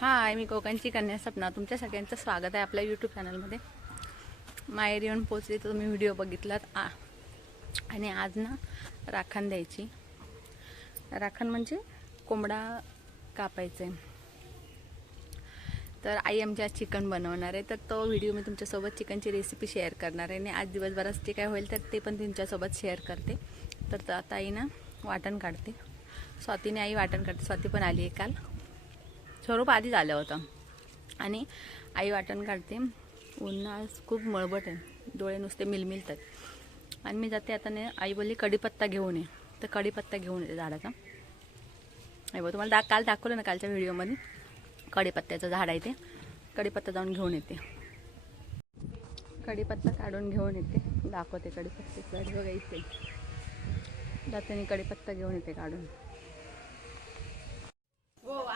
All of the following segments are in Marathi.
हाय, मी कोकणची कन्या सपना. तुमच्या सगळ्यांचं स्वागत आहे आपल्या यूट्यूब चॅनलमध्ये. माहेर येऊन पोचले तर तुम्ही व्हिडिओ बघितलात. आणि आज ना राखण द्यायची. राखण म्हणजे कोंबडा कापायचा आहे. तर आई आमची आज चिकन बनवणार आहे. तर तो व्हिडिओ मी तुमच्यासोबत चिकनची रेसिपी शेअर करणार आहे. आणि आज दिवसभरात जे काय होईल तर ते पण तुमच्यासोबत शेअर करते. तर आता आई ना वाटण काढते. स्वातीने आई वाटण काढते. स्वाती पण आली आहे काल. स्वरूप आधीच आलं होतं. आणि आई वाटण काढते. आज खूप मळबट आहे, डोळे नुसते मिलमिलतात. आणि मी जाते आता नाही. आई बोलली कढीपत्ता घेऊन ये. तर कढीपत्ता घेऊन येते झाडाचा. आई बघ तुम्हाला काल दाखवलं ना कालच्या व्हिडिओमध्ये. कढीपत्त्याचं झाड आहे ते. कढीपत्ता जाऊन घेऊन येते. कढीपत्ता काढून घेऊन येते. दाखवते कढीपत्त्याचं झाड बघा इथे. जाते आणि कढीपत्ता घेऊन येते काढून.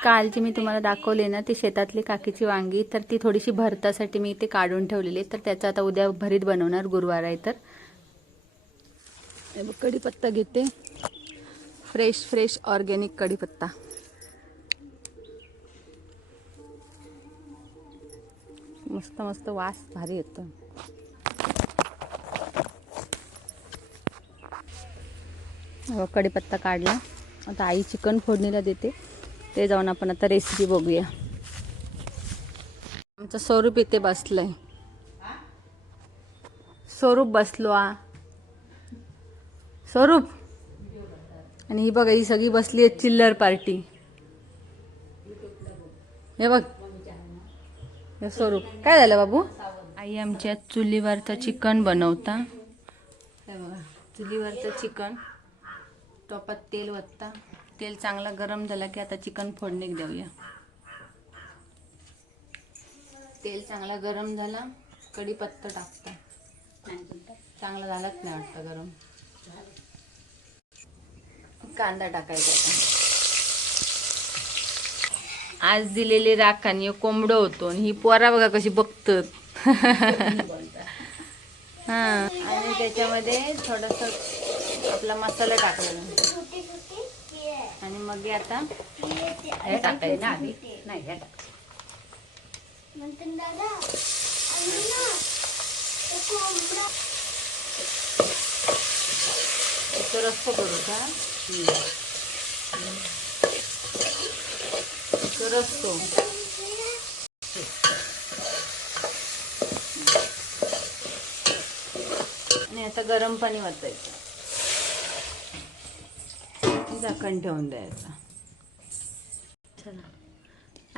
कालची मी तुम्हाला दाखवले ना ती शेतातली काकीची वांगी. तर ती थोडीशी भरतासाठी मी इथे काढून ठेवलेली. तर त्याचा आता उद्या भरीत बनवणार, गुरुवार आहे तर. कढीपत्ता घेते. फ्रेश ऑर्गॅनिक कढीपत्ता. मस्त मस्त वास भारी येतो. कढीपत्ता काढला. आता आई चिकन फोडणीला देते. ते जाऊन आपण आता रेसिपी बघूया. आमचा स्वरूप इथे बसलाय. स्वरूप बसलो स्वरूप. आणि ही बघा, ही सगळी बसली आहे चिल्लर पार्टी. हे बघ हे स्वरूप. काय झालं बाबू? आई आमच्या चुलीवरचं चिकन बनवता. हे बघा चुलीवरचं चिकन. टोपात तेल वतता. तेल चांगला गरम झाला की आता चिकन फोडणीक देऊया. तेल चांगला गरम झाला. कढीपत्ता टाकता. चांगला झालाच नाही वाटतं गरम. कांदा टाकायचा. आज दिलेले राखण कोंबडं होतो. आणि ही पोरा बघा कशी बघतात. हा. आणि त्याच्यामध्ये थोडस आपला मसाला टाकलेला. आणि मग आता हे टाकायचं. नाही हे रस्ता करू का? रस्तो. आणि आता गरम पाणी वतायचं. झाकण ठेवून द्यायचं. चला.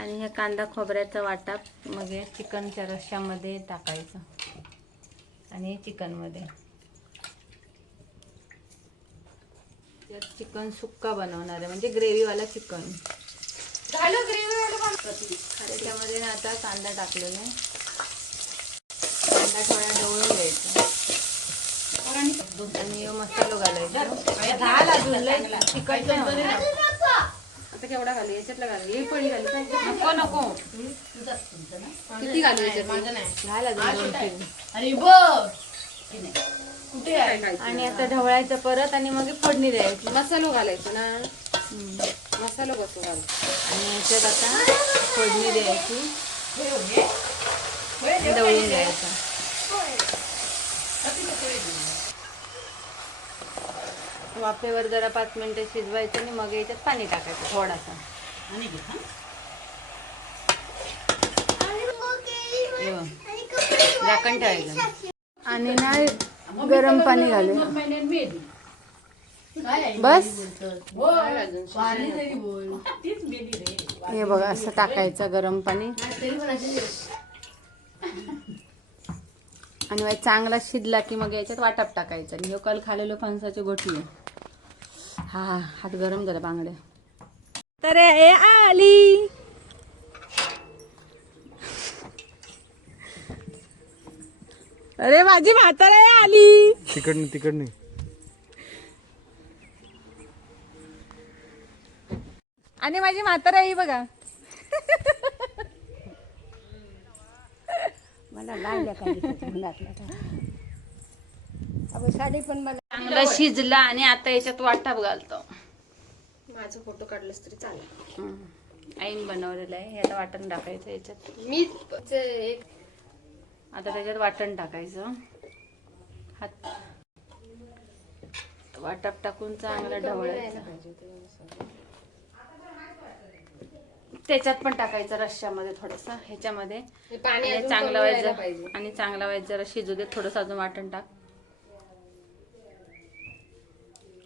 आणि हे कांदा खोबऱ्याचा वाटा मग हे चिकनच्या रश्श्यामध्ये टाकायचं. आणि चिकनमध्ये चिकन सुक्का बनवणार आहे, म्हणजे ग्रेव्हीवाला चिकन. त्याच्यामध्ये ना आता कांदा टाकलेला आहे. कांदा थोडा ढवळून घ्यायचा. आणि मसालो घालायचा. तिखट नाही. आता केवढा घालू? याच्यातला घालू? हे पण घालू? नको किती घालू याच्यात? आणि आता ढवळायचं परत. आणि मग फोडणी द्यायची. मसालो घालायचो ना. मसालो कसं घालायचं. आणि याच्यात आता फोडणी द्यायची. ढवळून द्यायचं. वाफेवर जरा 5 मिनिटं शिजवायचं. आणि मग याच्यात पाणी टाकायचं थोडासा. झाकण ठेवायचं. आणि नाही गरम पाणी घालायचं. बस हे बघा असं टाकायचं गरम पाणी. आणि चांगला शिजला की मग याच्यात वाटप टाकायचं. आणि काल खालेलो फणसाची गोटी आहे. हा हात गरम झाला बांगड्या. तर आली. अरे माझी म्हातारी आली. तिकडनी आणि माझी म्हातारी आई बघा. मला साडी पण मला चांगला शिजला. आणि आता याच्यात वाटप घालतो. माझा फोटो काढलास तरी चालेल. आईन बनवलेलं आहे. हे आता वाटण टाकायचं याच्यात. मी एक आता त्याच्यात वाटण टाकायचं. हात वाटप टाकून चांगलं ढवळायचं. त्याच्यात पण टाकायचं रश्श्यामध्ये थोडस, ह्याच्यामध्ये पाणी आणि अजून चांगला कमी वेळ व्हायला पाहिजे. आणि चांगला वेळ जरा शिजू दे. थोडंसं अजून वाटण टाक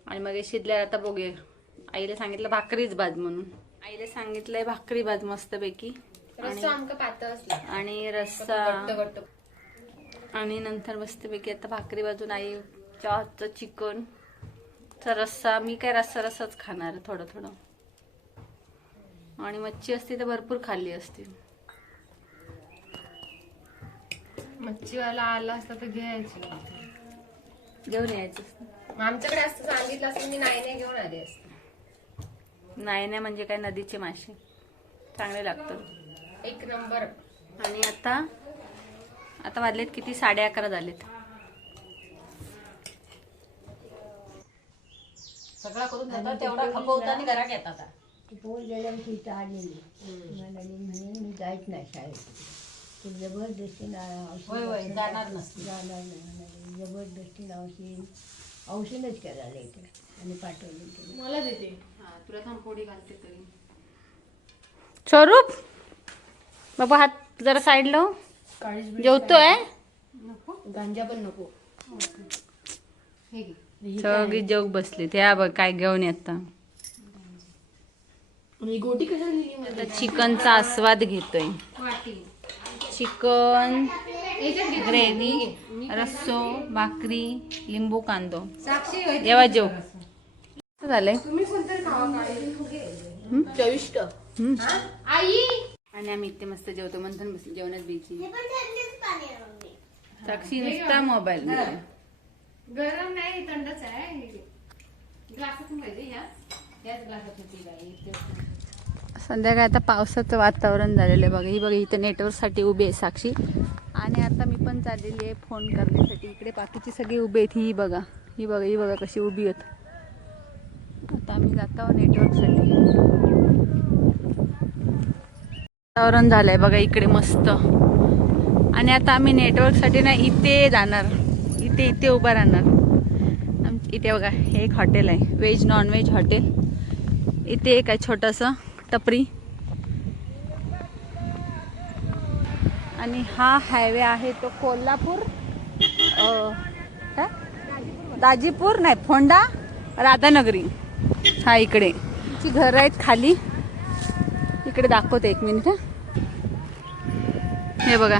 आणि मग हे शिजल्यावर आता बघूया. आईला सांगितलं भाकरीच भाज म्हणून. आईला सांगितलंय भाकरी भाज मस्तपैकी. रस्सा आमका पातळ असला आणि रस्सा घट्ट आणि नंतर मस्तपैकी आता भाकरी भाजून आईच्या हातचं चिकन चा रस्सा. मी काय रस्साच खाणार आहे थोडं थोडं. आणि मच्छी असती तर भरपूर खाल्ली असती. मच्छीवाला आला असता तर घ्यायची. घेऊन यायचं. आमच्याकडे असतं सांगितलं असतं मी नाही घेऊन आले असते. नाही म्हणजे काय, नदीचे मासे चांगले लागतात. एक नंबर. आणि आता वाजलेत किती, 11:30 झालेत. सगळा करून जातात तेवढा खपवता आणि घरात येतात. पोर गेल्यावर इथं आलेली मला म्हणे मी जायच नाही शाळेत. ते जबरदस्तीनं जाणार नसते. जाणार नाही म्हणाले. जबरदस्तीनं औषधच करायला इकडे आणि पाठवले. मला देते. तुला थोडी घालते तरी. स्वरूप बाबा हात जरा साईड लाव. जेवतोय. गांजा पण नको. सगळी जेव बसली. त्या बघ काय घेऊन येतात. गोटी कशाला दिली आता चिकनचा आस्वाद घेतोय. चिकन ग्रेव्ही, रस्सो, भाकरी, लिंबू कांदो. जेव्हा जेव झालंय. चविष्ट. आई आणि आम्ही इथे मस्त जेवतो. मंथन बस जेवणात बीची. साक्षी नुसता मोबाईल. गरम नाही थंडच आहे. ग्लासातून पाहिजे याच ग्लासातून. संध्याकाळी आता पावसाचं वातावरण झालेलं आहे बघा. ही बघा इथं नेटवर्कसाठी उभी आहे साक्षी. आणि आता मी पण चाललेली आहे फोन करण्यासाठी. इकडे बाकीची सगळी उभी आहेत. ही बघा कशी उभी आहेत. आता आम्ही जातो नेटवर्कसाठी. वातावरण झालंय बघा इकडे मस्त. आणि आता आम्ही नेटवर्कसाठी ना इथे जाणार. इथे उभा राहणार. इथे बघा हे एक हॉटेल आहे, व्हेज नॉन व्हेज हॉटेल. इथे एक आहे छोटंसं टपरी. आणि हा हायवे आहे तो कोल्हापूर काय दाजीपूर नाही फोंडा राधानगरी. हा इकडे ची घर आहेत खाली. इकडे दाखवते एक मिनिट. हे बघा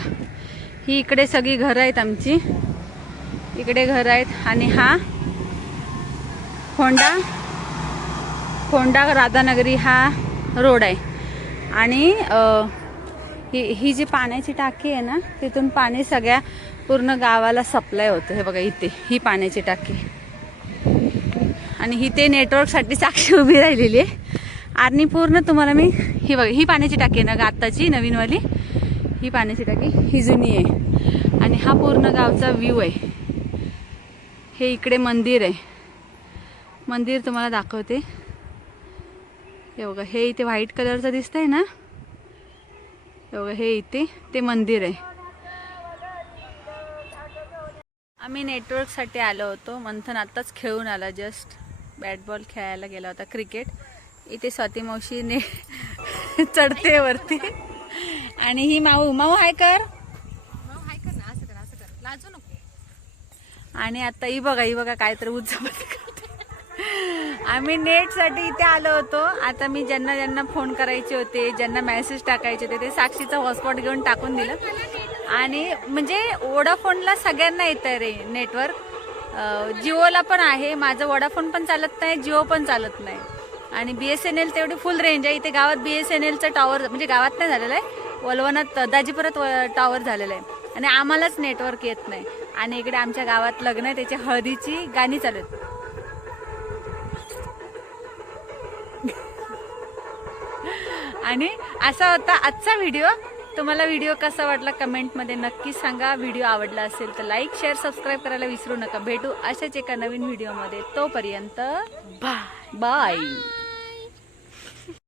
ही इकडे सगळी घरं आहेत आमची. इकडे घर आहेत. आणि हा फोंडा राधानगरी हा रोड आहे. आणि ही जी पाण्याची टाकी आहे ना तिथून पाणी सगळ्या पूर्ण गावाला सप्लाय होतं. हे बघा इथे ही पाण्याची टाकी. आणि इथे नेटवर्कसाठी साक्षी उभी राहिलेली आहे. आणि पूर्ण तुम्हाला मी ही बघा ही पाण्याची टाकी आहे ना आत्ताची नवीनवाली. ही पाण्याची टाकी ही जुनी आहे. आणि हा पूर्ण गावचा व्ह्यू आहे. हे इकडे मंदिर आहे. मंदिर तुम्हाला दाखवते. हे बघा हे इथे व्हाईट कलरचं दिसतंय ना. हे बघा हे इथे ते मंदिर आहे. आम्ही नेटवर्कसाठी आलो होतो. मंथन आत्ताच खेळून आला. जस्ट बॅट बॉल खेळायला गेला होता क्रिकेट. इथे स्वाती मावशीने चढते वरती. आणि ही माऊ हाय कर ना. असं कर लाजू नको. आणि आता ही बघा काहीतरी उच्चावत करते. आम्ही नेटसाठी इथे आलो होतो. आता मी ज्यांना फोन करायचे होते, ज्यांना मेसेज टाकायचे होते ते साक्षीचा हॉटस्पॉट घेऊन टाकून दिलं. आणि म्हणजे वोडाफोनला सगळ्यांना येतं रे नेटवर्क. जिओला पण आहे. माझं वोडाफोन पण चालत नाही, जिओ पण चालत नाही. आणि BSNL तेवढी फुल रेंज आहे. इथे गावात BSNLचं टॉवर म्हणजे गावात नाही झालेलं आहे, वलवणात दाजीपुरात टॉवर झालेलं आहे. आणि आम्हालाच नेटवर्क येत नाही. आणि इकडे आमच्या गावात लग्न आहे, त्याची हळदीची गाणी चालू आहेत. आणि असा होता आजचा व्हिडिओ. तुम्हाला व्हिडिओ कसा वाटला कमेंटमध्ये नक्की सांगा. व्हिडिओ आवडला असेल तर लाईक शेअर सबस्क्राईब करायला विसरू नका. भेटू अशाच एका नवीन व्हिडिओमध्ये. तोपर्यंत बाय.